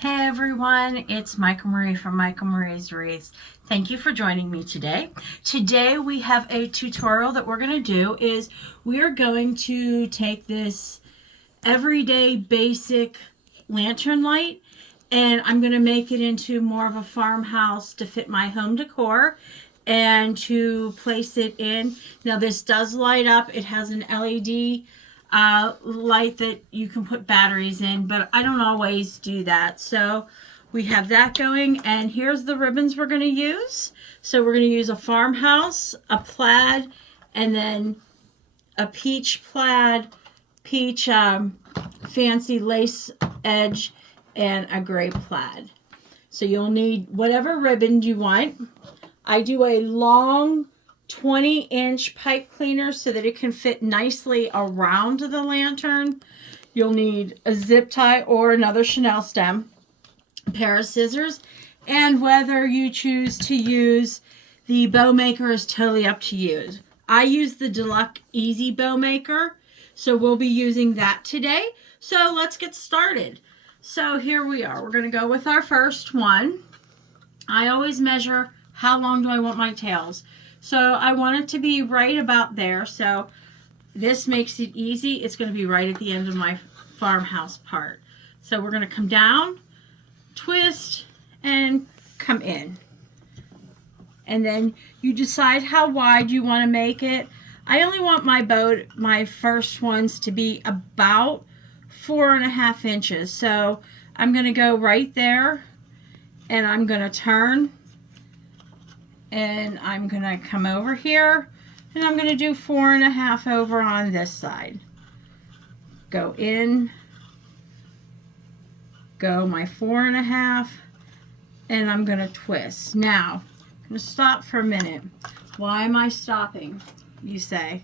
Hey everyone, it's Michaelmarie from Michaelmarie's Wreaths. Thank you for joining me today. Today we have a tutorial that we're going to do is we're going to take this everyday basic lantern light and I'm going to make it into more of a farmhouse to fit my home decor and to place it in. Now this does light up. It has an LED light that you can put batteries in, but I don't always do that. So we have that going, and here's the ribbons we're going to use. So we're going to use a farmhouse, a plaid, and then a peach plaid, peach fancy lace edge, and a gray plaid. So you'll need whatever ribbon you want. I do a long 20-inch pipe cleaner so that it can fit nicely around the lantern. You'll need a zip tie or another Chanel stem, a pair of scissors, and whether you choose to use the bow maker is totally up to you. I use the Deluxe Easy Bow Maker, so we'll be using that today. So let's get started. So here we are. We're going to go with our first one. I always measure how long do I want my tails. So I want it to be right about there. So this makes it easy. It's going to be right at the end of my farmhouse part. So we're going to come down, twist, and come in. And then you decide how wide you want to make it. I only want my first ones to be about 4.5 inches. So I'm going to go right there and I'm going to turn. And I'm going to come over here and I'm going to do 4.5 over on this side. Go in, go my 4.5, and I'm going to twist. Now, I'm going to stop for a minute. Why am I stopping, you say?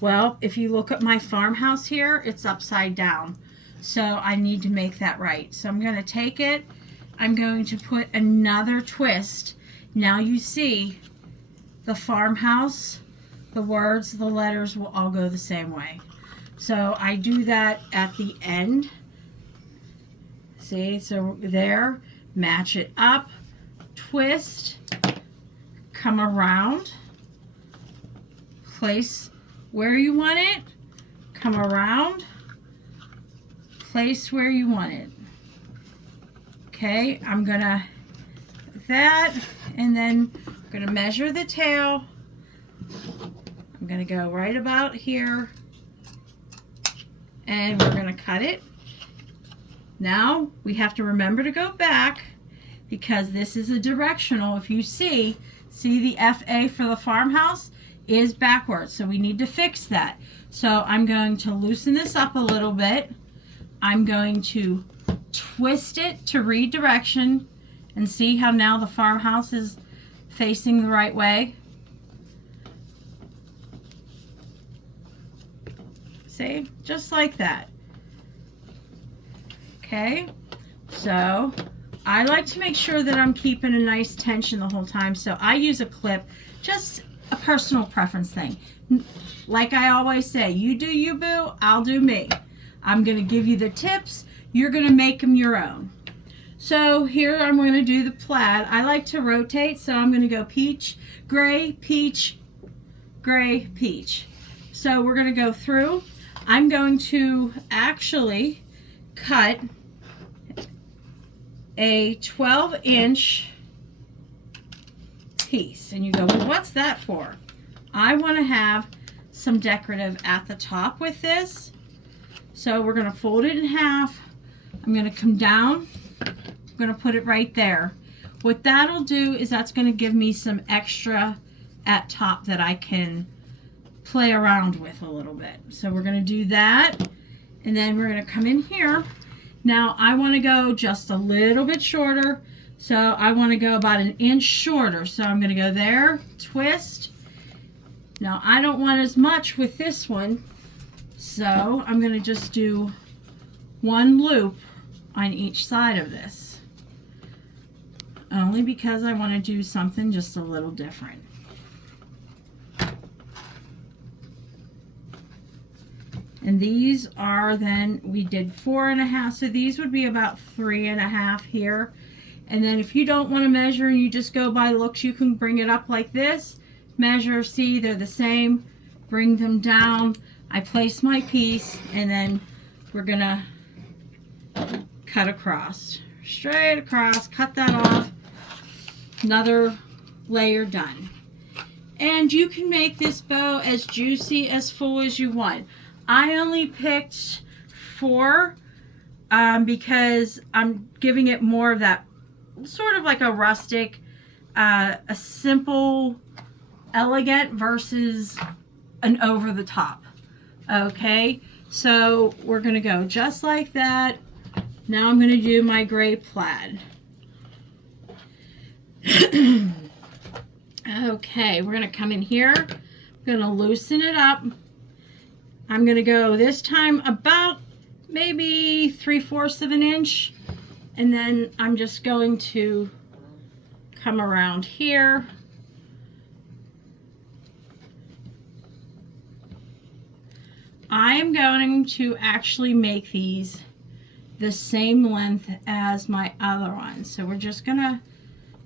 Well, if you look at my farmhouse here, it's upside down. So I need to make that right. So I'm going to take it. I'm going to put another twist. Now you see the farmhouse, the words, the letters will all go the same way. So I do that at the end. See, so there, match it up, twist, come around, place where you want it, come around, place where you want it. Okay, I'm gonna that, and then I'm going to measure the tail. I'm going to go right about here and we're going to cut it. Now we have to remember to go back because this is a directional. If you see the FA for the farmhouse is backwards, so we need to fix that. So I'm going to loosen this up a little bit. I'm going to twist it to read direction. And see how now the farmhouse is facing the right way? See? Just like that. Okay? So, I like to make sure that I'm keeping a nice tension the whole time. So, I use a clip. Just a personal preference thing. Like I always say, you do you, boo, I'll do me. I'm going to give you the tips. You're going to make them your own. So here I'm going to do the plaid. I like to rotate, so I'm going to go peach, gray, peach, gray, peach. So we're going to go through. I'm going to actually cut a 12-inch piece. And you go, well, what's that for? I want to have some decorative at the top with this. So we're going to fold it in half. I'm going to come down. I'm going to put it right there. What that'll do is that's going to give me some extra at top that I can play around with a little bit. So we're going to do that, and then we're going to come in here. Now I want to go just a little bit shorter, so I want to go about 1 inch shorter. So I'm going to go there, twist. Now I don't want as much with this one, so I'm going to just do one loop on each side of this. Only because I want to do something just a little different. And these are then, we did 4.5, so these would be about 3.5 here. And then if you don't want to measure and you just go by looks, you can bring it up like this, measure, see they're the same, bring them down. I place my piece, and then we're gonna cut across, straight across, cut that off, another layer done. And you can make this bow as juicy, as full as you want. I only picked 4 because I'm giving it more of that sort of like a rustic, a simple, elegant versus an over the top. Okay, so we're gonna go just like that. Now I'm gonna do my gray plaid. Okay, we're gonna come in here, I'm gonna loosen it up. I'm gonna go this time about maybe 3/4 of an inch, and then I'm just going to come around here. I am going to actually make these the same length as my other ones. So we're just gonna,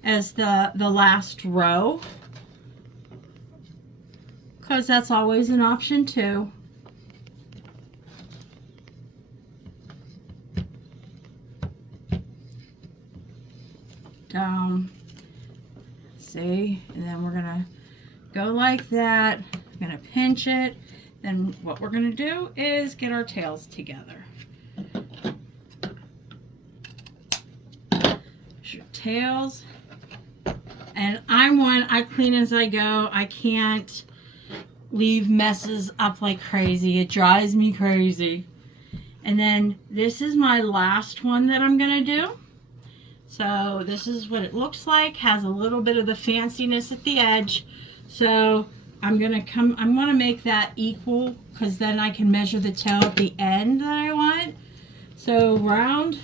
as the last row, because that's always an option too. Down, see, and then we're gonna go like that. I'm gonna pinch it. Then what we're gonna do is get our tails together. There's your tails. And I clean as I go. I can't leave messes up like crazy. It drives me crazy. And then this is my last one that I'm gonna do. So this is what it looks like. Has a little bit of the fanciness at the edge. So I'm gonna make that equal, because then I can measure the tail at the end that I want. So round.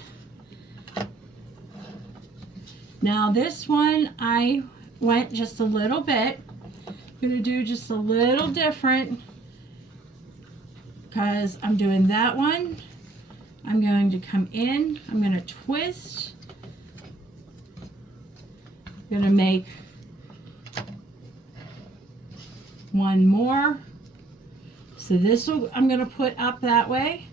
Now this one I went just a little bit. I'm gonna do just a little different, because I'm doing that one. I'm going to come in, I'm gonna twist. I'm gonna make one more. So this will, I'm gonna put up that way.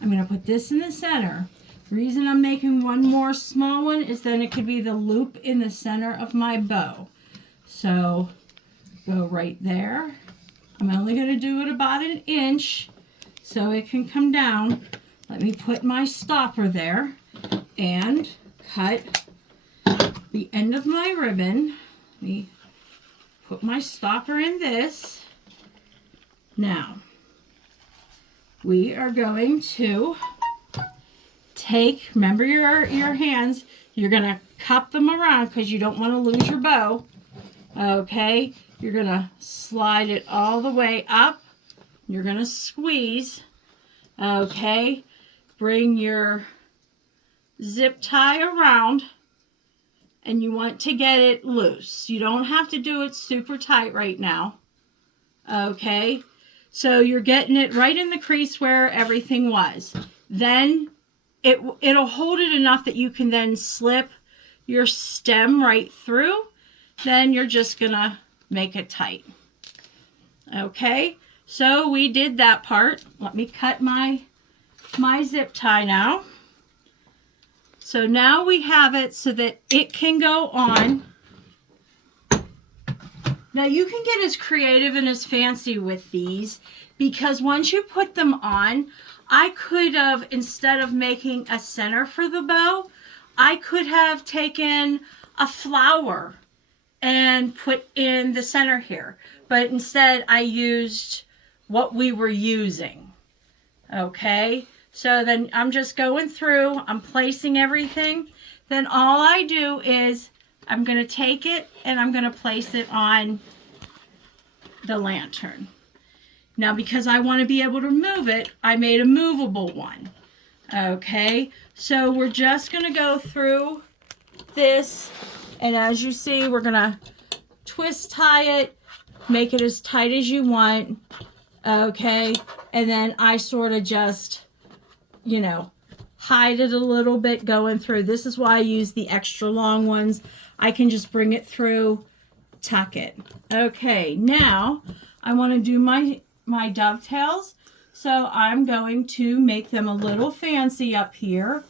I'm gonna put this in the center. The reason I'm making one more small one is then it could be the loop in the center of my bow. So go right there. I'm only gonna do it about 1 inch so it can come down. Let me put my stopper there and cut the end of my ribbon. Let me put my stopper in this. Now, we are going to take, remember your hands, you're gonna cup them around because you don't want to lose your bow. Okay, you're gonna slide it all the way up. You're gonna squeeze. Okay, bring your zip tie around, and you want to get it loose. You don't have to do it super tight right now. Okay, so you're getting it right in the crease where everything was. Then it'll hold it enough that you can then slip your stem right through. Then you're just gonna make it tight. Okay, so we did that part. Let me cut my zip tie now. So now we have it so that it can go on. Now you can get as creative and as fancy with these, because once you put them on, I could have, instead of making a center for the bow, I could have taken a flower and put in the center here. But instead I used what we were using. Okay, so then I'm just going through, I'm placing everything. Then all I do is I'm going to take it and I'm going to place it on the lantern. Now, because I want to be able to move it, I made a movable one. Okay, so we're just going to go through this, and as you see, we're going to twist tie it, make it as tight as you want. Okay, and then I sort of just, you know, hide it a little bit going through. This is why I use the extra long ones. I can just bring it through, tuck it. Okay, now I want to do my dovetails. So I'm going to make them a little fancy up here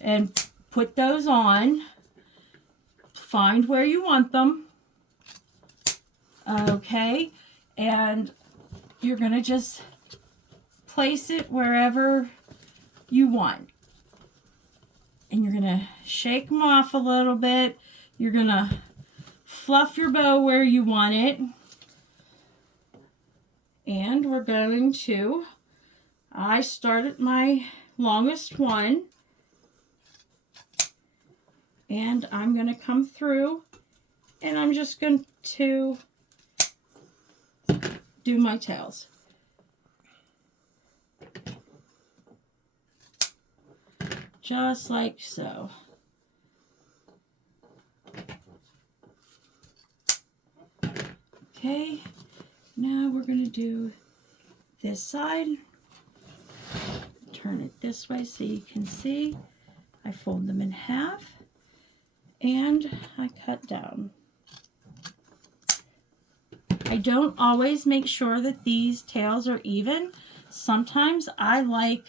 and put those on. Find where you want them. Okay, and you're going to just place it wherever you want. And you're going to shake them off a little bit. You're going to fluff your bow where you want it. And we're going to, I started my longest one. And I'm going to come through and I'm just going to do my tails. Just like so. Okay, now we're going to do this side. Turn it this way so you can see. I fold them in half and I cut down. I don't always make sure that these tails are even. Sometimes I like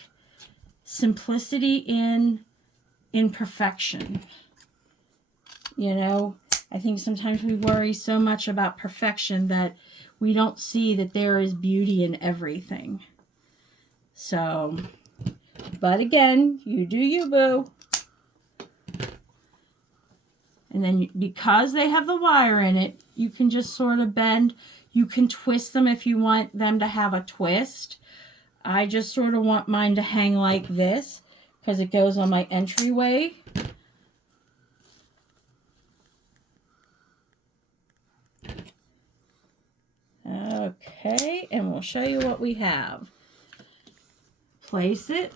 simplicity in perfection. You know, I think sometimes we worry so much about perfection that we don't see that there is beauty in everything. So, but again, you do you, boo. And then because they have the wire in it, you can just sort of bend. You can twist them if you want them to have a twist. I just sort of want mine to hang like this because it goes on my entryway. Okay, and we'll show you what we have. Place it.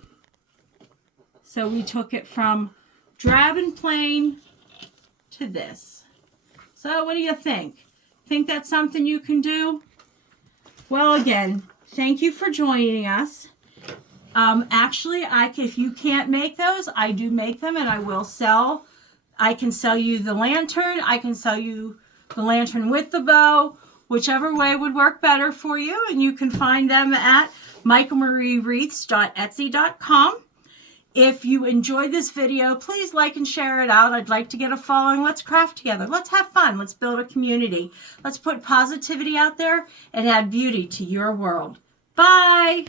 So we took it from drab and plain to this. So what do you think? Think that's something you can do? Well, again, thank you for joining us. Actually, if you can't make those, I do make them and I will sell. I can sell you the lantern. I can sell you the lantern with the bow, whichever way would work better for you. And you can find them at michaelmarie.etsy.com. If you enjoyed this video, please like and share it out. I'd like to get a following. Let's craft together. Let's have fun. Let's build a community. Let's put positivity out there and add beauty to your world. Bye.